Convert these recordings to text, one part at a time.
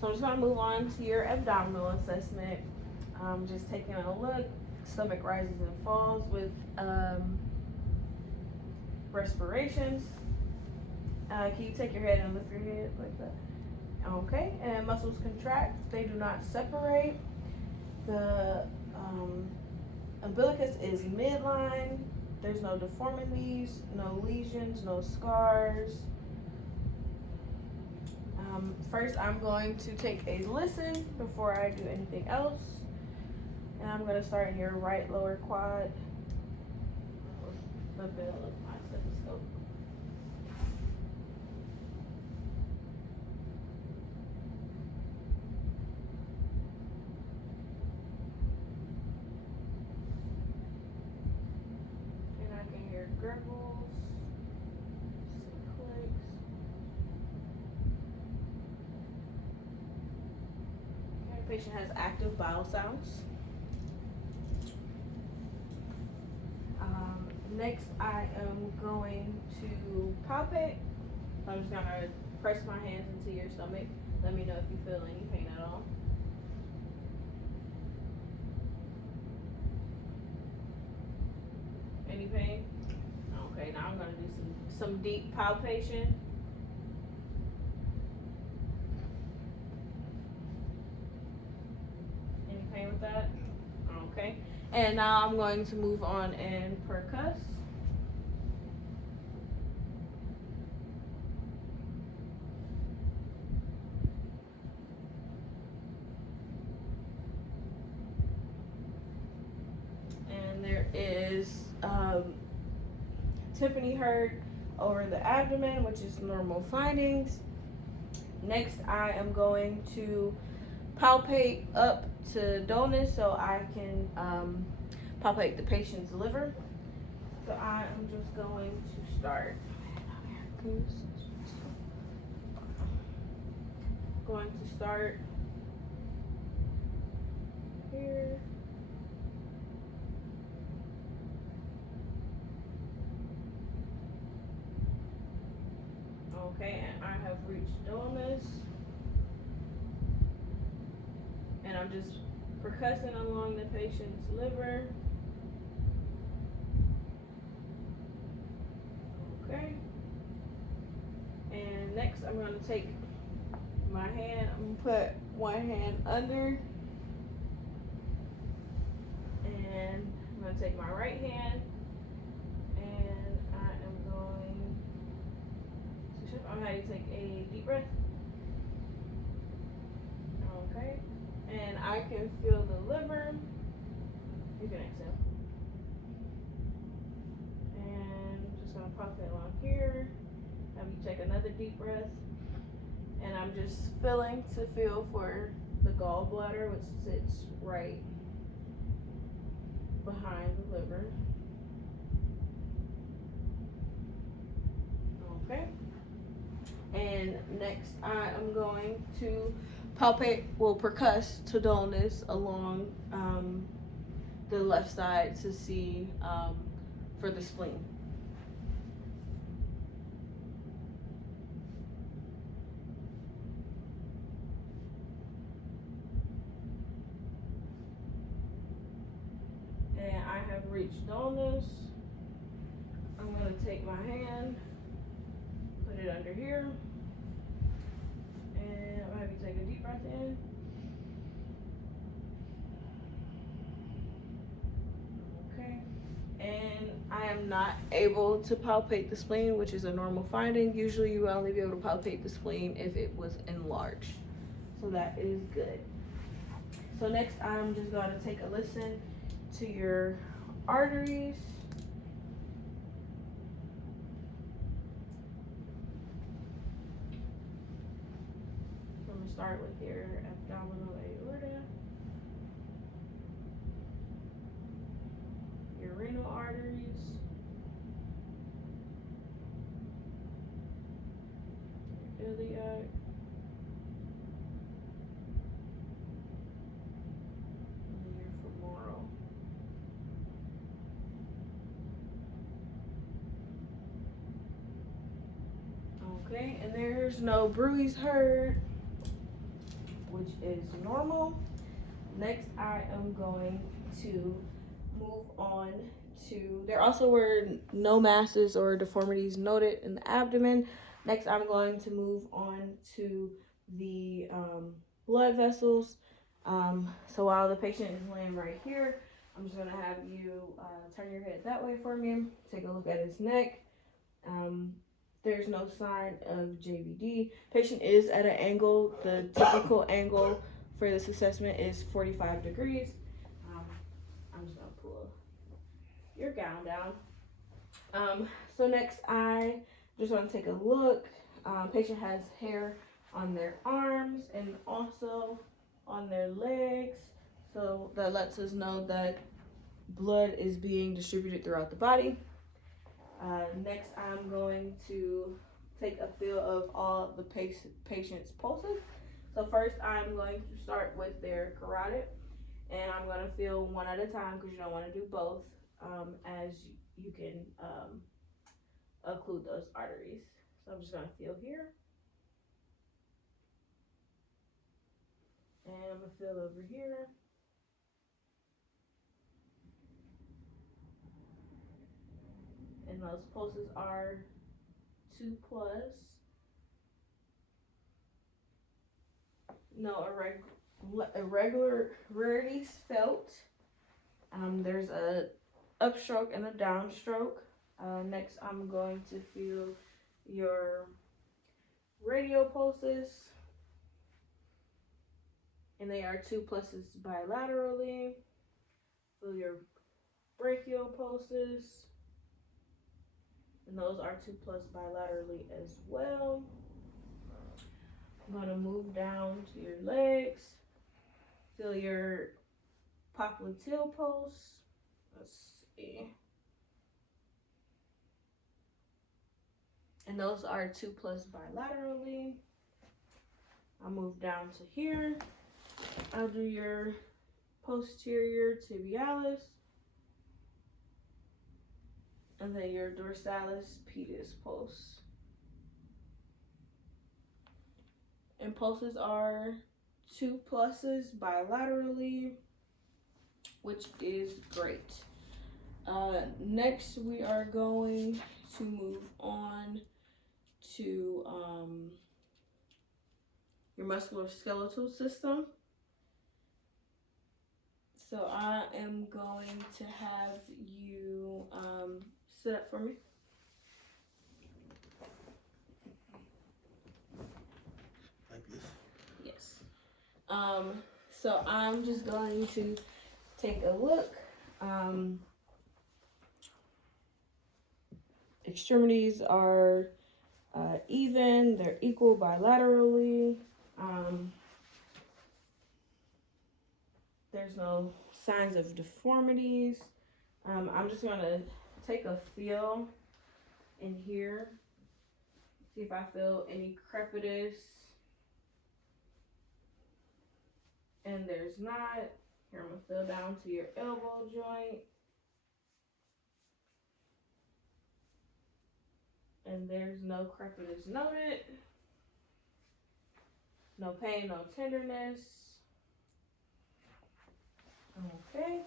So I'm just gonna move on to your abdominal assessment. Just taking a look. Stomach rises and falls with respirations. Can you take your head and lift your head like that? Okay. And muscles contract. They do not separate. The umbilicus is midline. There's no deformities, no lesions, no scars. First, I'm going to take a listen before I do anything else. And I'm going to start in your right lower quad. The bill of my stethoscope. And I can hear gurgles, some clicks. Okay, the patient has active bowel sounds. Next, I am going to palpate. I'm just gonna press my hands into your stomach. Let me know if you feel any pain at all. Any pain? Okay, now I'm gonna do some deep palpation. Any pain with that? Okay. And now I'm going to move on and percuss. And there is Tiffany Hurt over the abdomen, which is normal findings. Next, I am going to palpate up to dullness so I can palpate the patient's liver. So I am just going to start. Going to start here. Okay, and I have reached dullness. And I'm just percussing along the patient's liver. Okay. And next I'm going to take my hand, I'm going to put one hand under. And I'm going to take my right hand. And I am going to shift. I'm going to take a deep breath. Okay. And I can feel the liver. You can exhale. And I'm just gonna pop it along here. Have you take another deep breath. And I'm just feeling to feel for the gallbladder, which sits right behind the liver. Okay. And next I am going to palpate, percuss to dullness along the left side to see for the spleen. And I have reached dullness. I'm going to take my hand, put it under here. And I'm going to have you take a deep breath in. Okay. And I am not able to palpate the spleen, which is a normal finding. Usually you will only be able to palpate the spleen if it was enlarged. So that is good. So next I'm just going to take a listen to your arteries. Start with your abdominal aorta, your renal arteries, your iliac, and your femoral. Okay, and there's no bruise heard. normal. Next, I am going to move on to, there also were no masses or deformities noted in the abdomen. Next, I'm going to move on to the blood vessels. So while the patient is laying right here, I'm just gonna have you turn your head that way for me. Take a look at his neck. There's no sign of JVD. Patient is at an angle. The typical angle for this assessment is 45 degrees. I'm just gonna pull your gown down. So next I just wanna take a look. Patient has hair on their arms and also on their legs. So that lets us know that blood is being distributed throughout the body. Next, I'm going to take a feel of all the patient's pulses. So first, I'm going to start with their carotid, and I'm going to feel one at a time because you don't want to do both, as you can occlude those arteries. So I'm just going to feel here, and I'm going to feel over here. And those pulses are 2+. No irregularities felt. There's a upstroke and a downstroke. Next, I'm going to feel your radial pulses, and they are 2+ bilaterally. Feel your brachial pulses, and those are 2+ bilaterally as well. I'm going to move down to your legs. Feel your popliteal pulse. Let's see. And those are 2+ bilaterally. I'll move down to here. I'll do your posterior tibialis. And then your dorsalis pedis pulse. And pulses are 2+ bilaterally, which is great. Next, we are going to move on to your musculoskeletal system. So I am going to have you sit up for me. Like this? Yes. So I'm just going to take a look. Extremities are even, they're equal bilaterally. There's no signs of deformities. I'm just gonna take a feel in here, see if I feel any crepitus. And there's not. Here, I'm gonna feel down to your elbow joint. And there's no crepitus noted. No pain, no tenderness. Okay.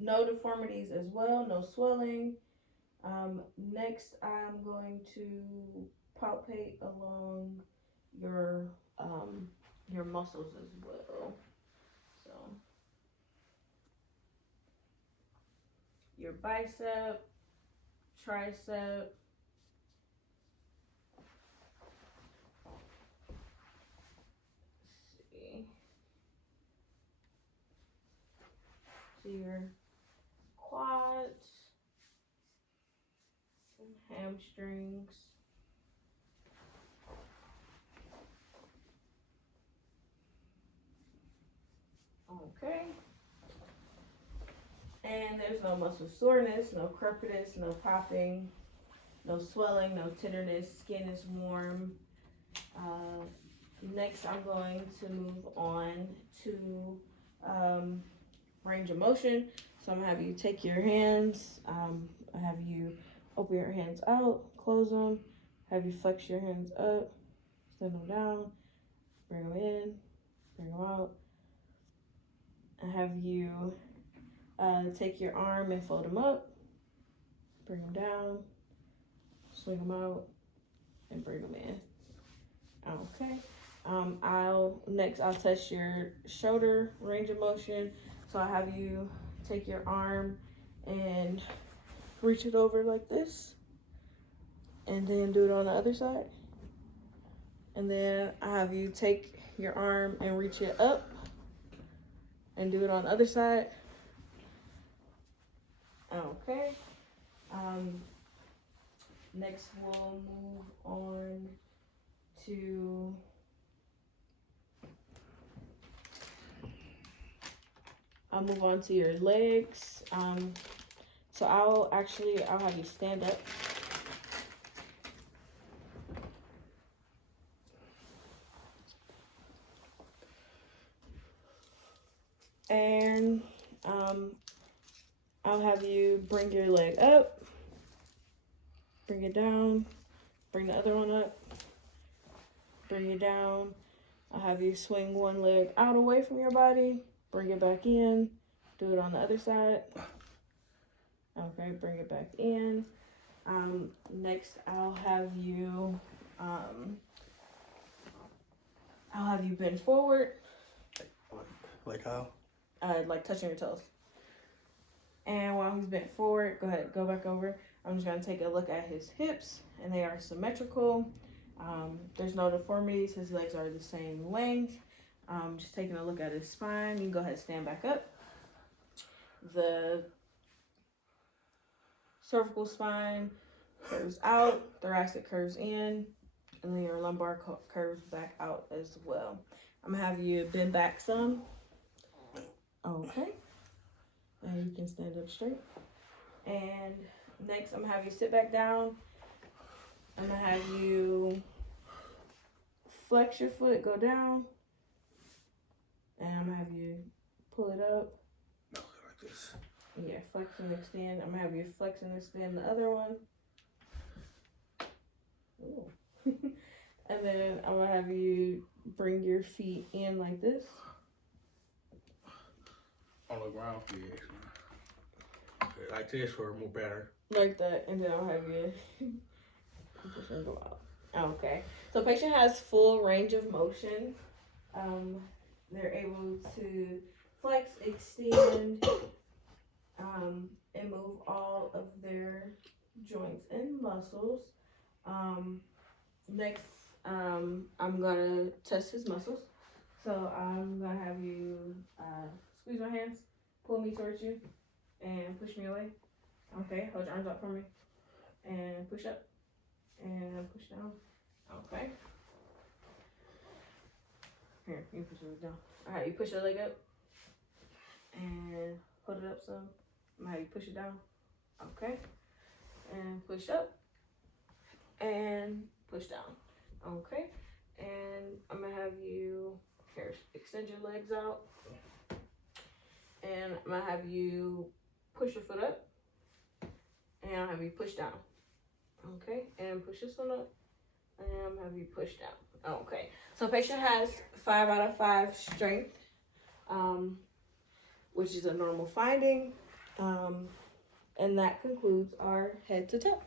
No deformities as well, no swelling. Next, I'm going to palpate along your muscles as well. So your bicep, tricep, to your quads and hamstrings. Okay. And there's no muscle soreness, no crepitus, no popping, no swelling, no tenderness. Skin is warm. Next, I'm going to move on to range of motion. So I'm gonna have you take your hands. I have you open your hands out, close them. Have you flex your hands up, send them down. bring them in, bring them out. I have you take your arm and fold them up, bring them down, swing them out, and bring them in. Okay. I'll test your shoulder range of motion. So I have you take your arm and reach it over like this, and then do it on the other side. And then I have you take your arm and reach it up and do it on the other side. Okay. Next we'll move on to your legs. So I'll have you stand up. And I'll have you bring your leg up, bring it down, bring the other one up, bring it down. I'll have you swing one leg out away from your body, bring it back in, do it on the other side. Okay, bring it back in. Next I'll have you bend forward. Like how? Like touching your toes. And while he's bent forward, go ahead, go back over. I'm just gonna take a look at his hips, and they are symmetrical. There's no deformities. His legs are the same length. Just taking a look at his spine. You can go ahead and stand back up. The cervical spine curves out, thoracic curves in, and then your lumbar curves back out as well. I'm gonna have you bend back some. Okay. And you can stand up straight. And next, I'm gonna have you sit back down. I'm gonna have you flex your foot, go down. And I'm gonna have you pull it up. Like this. Yeah, flex and extend. I'm gonna have you flex and extend the other one. Ooh. And then I'm gonna have you bring your feet in like this. On the ground, yes. Like this or more better. Like that, and then I'll have you push and go out. Okay. So patient has full range of motion. They're able to flex, extend, and move all of their joints and muscles. Next, I'm gonna test his muscles. So I'm gonna have you squeeze my hands, pull me towards you, and push me away. Okay, hold your arms up for me, and push up, and push down. Okay. Here, you push it down. All right, you push your leg up, and hold it up some. I'm gonna have you push it down. Okay, and push up, and push down. Okay, and I'm gonna have you here extend your legs out, and I'm gonna have you push your foot up, and I'll have you push down. Okay, and push this one up, and I'm gonna have you push down. Okay, so patient has 5 out of 5 strength, which is a normal finding, and that concludes our head to toe.